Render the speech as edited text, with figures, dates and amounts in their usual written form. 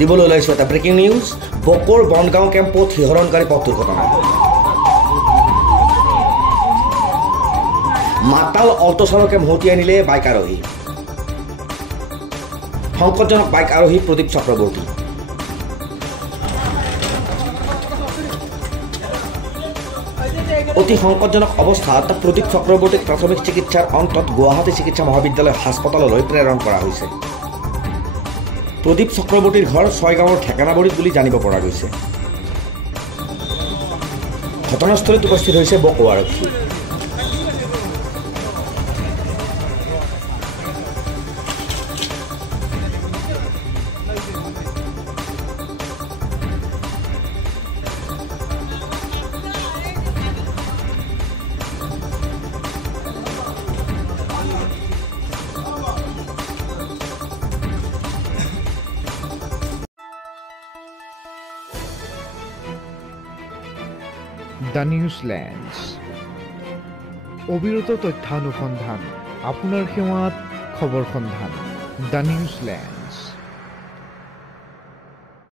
দিবলৈ ওলাইছোঁ এটা ব্ৰেকিং নিউজ। বকৰ বনগাঁও কেম্পত শিহৰণকাৰী পথ দুৰ্ঘটনা। মাতাল অল্টো চালকে মহতিয়াই নিলে বাইক আৰোহী। সংকটজনক বাইক আৰোহী প্ৰদীপ চক্ৰৱৰ্তী। অতি সংকটজনক অৱস্থাত প্ৰদীপ চক্ৰৱৰ্তীক প্ৰাথমিক চিকিৎসাৰ অন্তত গুৱাহাটী চিকিৎসা মহাবিদ্যালয় হাস্পতাললৈ প্ৰেৰণ কৰা হৈছে। প্ৰদীপ চক্ৰৱৰ্তীৰ ঘৰ ছয়গাঁৱৰ ঠেকানাবৰীত বুলি জানিব পৰা গৈছে। ঘটনাস্থলীত উপস্থিত হৈছে বকো আৰক্ষী। দ্য নিউজলেণ্ড, অবিৰত তথ্যানুসন্ধান, আপোনাৰ সেৱাত খবৰ সন্ধান। দ্য নিউজলেণ্ড।